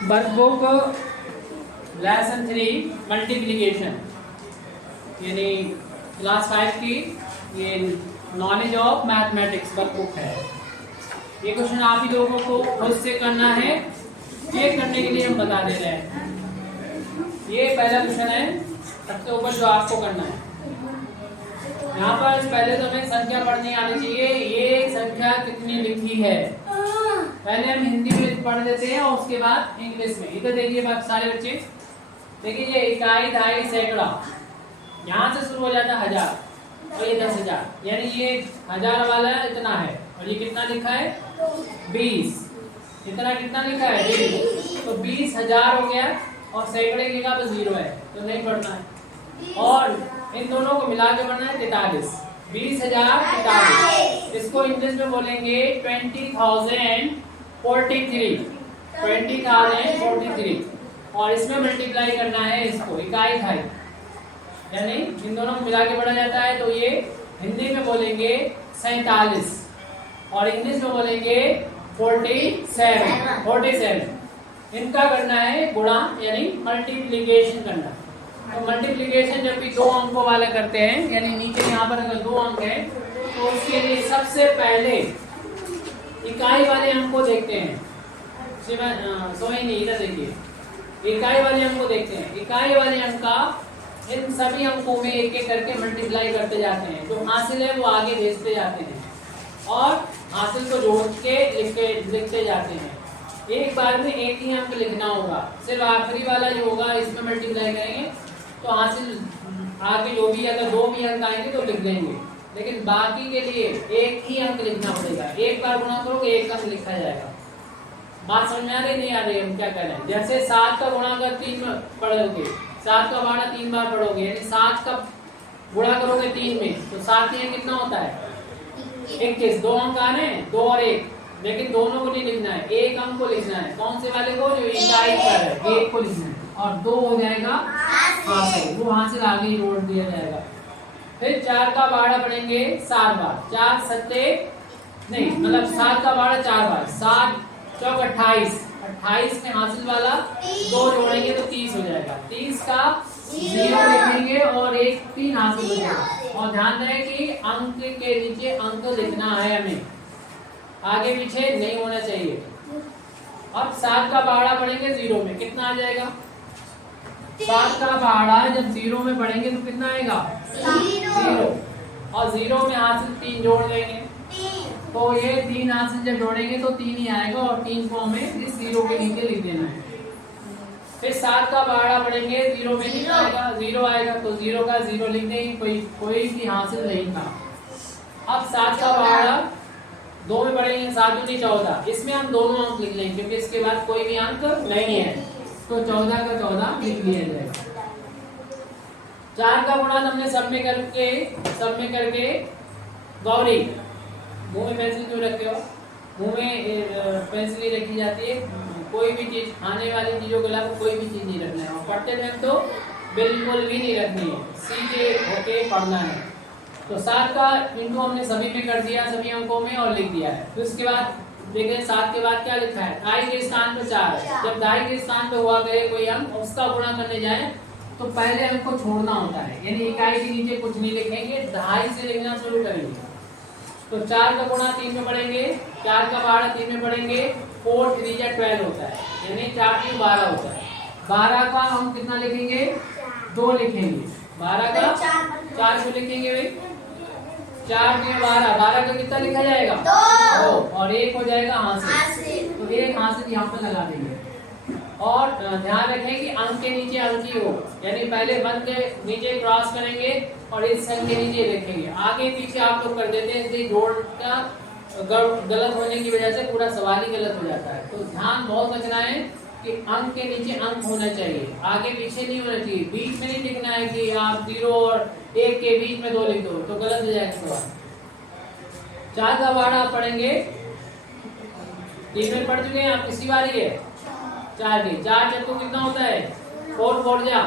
Workbook lesson 3 multiplication यानी class 5 की ये नॉलेज ऑफ मैथमेटिक्स वर्कबुक है। ये क्वेश्चन आप ही लोगों को खुद से करना है, चेक करने के लिए हम बता दे रहे हैं। ये पहला क्वेश्चन है सबसे ऊपर जो आपको करना है। यहाँ पर पहले तो हमें संख्या पढ़नी आनी चाहिए। ये संख्या कितनी लिखी है पहले हम हिंदी में पढ़ देते हैं और उसके बाद इंग्लिश में। इधर देखिए सारे बच्चे, देखिए ये इकाई, दहाई, सैकड़ा, यहाँ से शुरू हो जाता है 1000 और ये 10,000, यानी ये 1000 वाला इतना है और ये कितना लिखा है 20, इतना कितना लिखा है 20, तो 20,000 हो गया। और सैकड़े की जगह 0 है तो नहीं पढ़ना है, और इन दोनों को मिला के पढ़ना है 43, 20,043। इसको इंग्लिश में बोलेंगे 20,043 और इसमें मल्टीप्लाई करना है इसको इकाई दहाई, यानी इन दोनों को मिला के पढ़ा जाता है। तो ये हिंदी में बोलेंगे 47 और इंग्लिश में बोलेंगे 47। इनका करना है गुणा यानी मल्टीप्लिकेशन करना। तो मल्टीप्लिकेशन जब भी 2 अंकों वाले करते हैं, यानी नीचे यहाँ पर अगर 2 अंक है तो उसके लिए सबसे पहले इकाई वाले अंक को देखते हैं। इधर देखिए, इकाई वाले अंक को देखते हैं। इकाई वाले अंक का इन सभी अंकों में एक एक करके मल्टीप्लाई करते जाते हैं। जो हासिल है वो आगे भेजते जाते हैं और हासिल को जोड़ के लिखते जाते हैं। एक बार में एक ही अंक लिखना होगा, सिर्फ आखिरी वाला जो होगा इसमें मल्टीप्लाई करेंगे तो हासिल आगे जो भी अगर 2 भी अंक आएंगे तो लिख देंगे, लेकिन बाकी के लिए एक ही अंक लिखना पड़ेगा। एक बार गुणा करोगे एक अंक लिखा जाएगा। बात समझ में आ रही नहीं आ रही हम क्या कह रहे हैं? जैसे 7 का गुणा अगर 3 में पढ़ोगे, 7 का बाड़ा 3 बार पढ़ोगे, यानी 7 का गुणा करोगे 3 में तो 7 में कितना होता है 21। 2 अंक आ रहे हैं 2 और 1, लेकिन दोनों को नहीं लिखना है, एक अंक को लिखना है। कौन से वाले को? जो इकाई पर है, एक को लिखना है और 2 हो जाएगा हासिल, वो हासिल आगे जोड़ दिया जाएगा। फिर 4 का बाड़ा पढ़ेंगे 7 बार, 4 सत्ते नहीं मतलब 7 का बाड़ा 4 बार, 7 चौक 28, 28 में हासिल वाला 2 जोड़ेंगे तो 30 हो जाएगा। 30 का 0 लिखेंगे और 1 3 हासिल हो जाएगा। और ध्यान रहे कि अंक के नीचे अंक लिखना है हमें, आगे पीछे नहीं होना चाहिए। अब 7 का बाड़ा पढ़ेंगे 0 में, कितना आ जाएगा? 7 का बाड़ा जब 0 में पढ़ेंगे तो कितना आएगा 0, और 0 में हासिल 3 जोड़ देंगे तो ये 3 हासिल जब जोड़ेंगे तो 3 ही आएगा और 3 को हमें इस 0 के नीचे लिख देना है। फिर 7 का बाड़ा पढ़ेंगे 0 में कितना आएगा 0 आएगा, तो 0 का 0 लिख देंगे, कोई भी हासिल नहीं था। अब 7 का बाड़ा 2 में पढ़ेंगे 7 दूनी 14, इसमें हम दोनों अंक लिख लेंगे क्योंकि इसके बाद कोई भी अंक नहीं है, तो 14 का 14 लिख लिया जाएगा। 4 का गुणा हमने सब में करके गौरी, मुंह में पेंसिल क्यों रखे हो? मुंह में पेंसिल ही रखी जाती है, कोई भी चीज खाने वाली चीजों के अलावा कोई भी चीज नहीं रखना है, और पढ़ते टाइम तो बिल्कुल भी नहीं रखनी है, सीधे होके पढ़ना है। तो 7 का इंटू हमने सभी में कर दिया, सभी अंकों में, और लिख दिया है। फिर उसके बाद देखें 7 के बाद क्या लिखा है, दहाई के स्थान पर 4 है। जब दहाई के स्थान पर हुआ करे कोई अंक, उसका गुणा करने जाए तो पहले अंक को छोड़ना होता है, यानी इकाई के नीचे कुछ नहीं लिखेंगे, दहाई से लिखना शुरू करेंगे। तो 4 का गुणा 3 में पढ़ेंगे, 4 का बाड़ा 3 में पढ़ेंगे, 4 3 या 12 होता है, यानी 4 3 12 होता है। 12 का हम कितना लिखेंगे 2 लिखेंगे, 12 का 4 को लिखेंगे भाई, 4 में 12 का कितना लिखा जाएगा 2, और 1 हो जाएगा हासिल, तो 1 हासिल यहाँ पर लगा देंगे। और ध्यान रखें कि अंक के नीचे अंक ही हो, यानी पहले 1 के नीचे क्रॉस करेंगे और इस अंक के नीचे लिखेंगे। आगे पीछे आप लोग कर देते हैं, इसलिए जोड़ का गलत होने की वजह से पूरा सवाल ही गलत हो जाता है। तो ध्यान बहुत रखना है कि अंक के नीचे अंक होना चाहिए, आगे पीछे नहीं होना चाहिए। बीच में नहीं लिखना है कि आप 0 और 1 के बीच में 2 लिख दो तो गलत हो जाएगा सवाल। 4 का बाड़ा आप पढ़ेंगे, 3 में पढ़ चुके हैं आप, किसी बारी है 4 की। 4 चक्कू कितना होता है 4 4 जा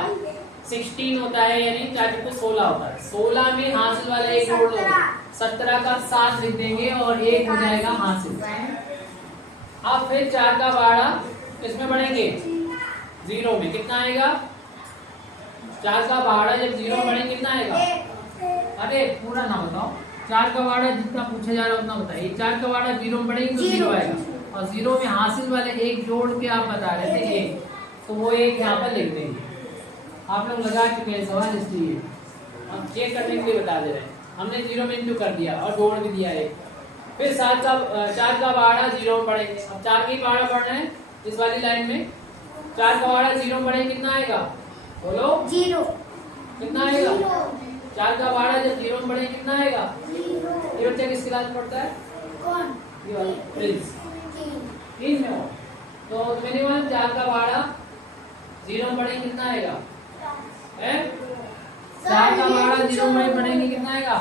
16 होता है, यानी 4 चक्कू 16 होता है। 16 में हासिल वाला 1 जोड़ दो, 17 का 7 लिख देंगे और 1 हो जाएगा हासिल। अब फिर 4 का बाड़ा किसमें बढ़ेंगे? 0 में। कितना आएगा? 4 का पहाड़ा जब 0 में बढ़ेंगे कितना आएगा? अरे पूरा ना बताओ, 4 का पहाड़ा जितना पूछा जा रहा है उतना बताइए। 4 का पहाड़ा 0 में बढ़ेंगे तो 0 आएगा, और 0 में हासिल वाले एक जोड़ के आप बता रहे थे एक, तो वो एक यहाँ पर लिख देंगे। आप लोग लगा चुके हैं सवाल, इसलिए हम चेक करने के लिए बता दे रहे हैं। हमने 0 में इंटू कर दिया और जोड़ भी दिया एक। फिर 4 का पहाड़ा 0 में पढ़ेंगे। अब 4 का पहाड़ा पढ़ना है इस वाली लाइन में। 4 का पहाड़ा 0 में पढ़ेंगे कितना आएगा? बोलो 0। कितना आएगा? 4 का पहाड़ा जब 0 में पढ़ेंगे कितना आएगा? ये बच्चा किस क्लास में पढ़ता है? कौन? ये वाला प्रिंस। 3 में हो तो मिनिमम 4 का पहाड़ा 0 में पढ़ेंगे कितना आएगा? 4 का पहाड़ा 0 में पढ़ेंगे कितना आएगा?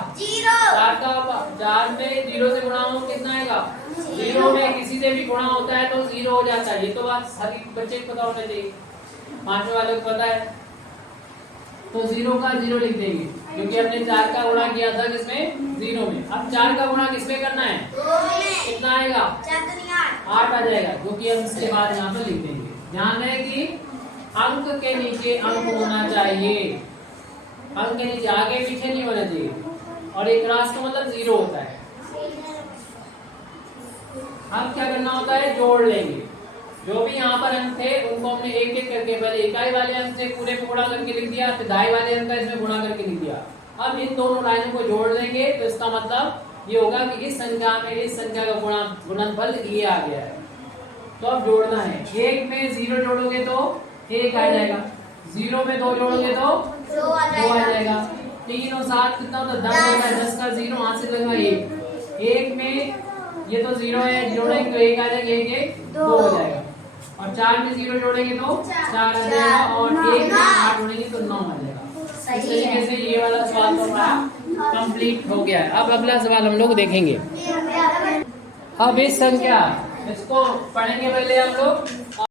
4 में 0 से गुणा हो कितना आएगा? 0 में किसी से भी गुणा होता है तो 0 हो जाता है। ये तो बात हर एक बच्चे को पता होना चाहिए, 5वें वाले को पता है। तो 0 का 0 लिख देंगे, क्योंकि हमने 4 का गुणा किया था किसमें? 0 में। अब 4 का गुणा किसमें करना है? 2 में। कितना आएगा? 8 आ जाएगा, जो कि हम इसके बाद यहाँ पर लिख देंगे। ध्यान है कि अंक के नीचे अंक होना चाहिए, अंक के नीचे, आगे पीछे नहीं होना चाहिए। और एक क्रॉस का मतलब 0 होता है। अब क्या करना होता है? जोड़ लेंगे। जो भी यहाँ पर अंक थे उनको हमने एक एक करके, पहले इकाई वाले अंक से पूरे को गुणा करके लिख दिया, फिर दाई वाले अंक का इसमें गुणा करके लिख दिया। अब इन दोनों लाइनों को जोड़ देंगे तो इसका मतलब ये होगा कि इस संख्या में इस संख्या का गुणनफल ये आ गया है। तो अब जोड़ना है। 1 में 0 जोड़ोगे तो 1 आ जाएगा, 0 में 2 जोड़ोगे तो 2 आ जाएगा। 3 और 7 कितना होता है? 10 होता है। 10 का 0 हाथ से लगा 1। 1 में ये तो 0 है, जोड़ेंगे तो 1 आ जाएगा, 1 1 2 हो जाएगा। और 4 में 0 जोड़ेंगे तो 4 आ जाएगा, और 1 में 8 जोड़ेंगे तो 9 आ जाएगा। इस तरीके से ये वाला सवाल तो हमारा कंप्लीट हो गया है। अब अगला सवाल हम लोग देखेंगे। अब इस संख्या, इसको पढ़ेंगे पहले हम लोग।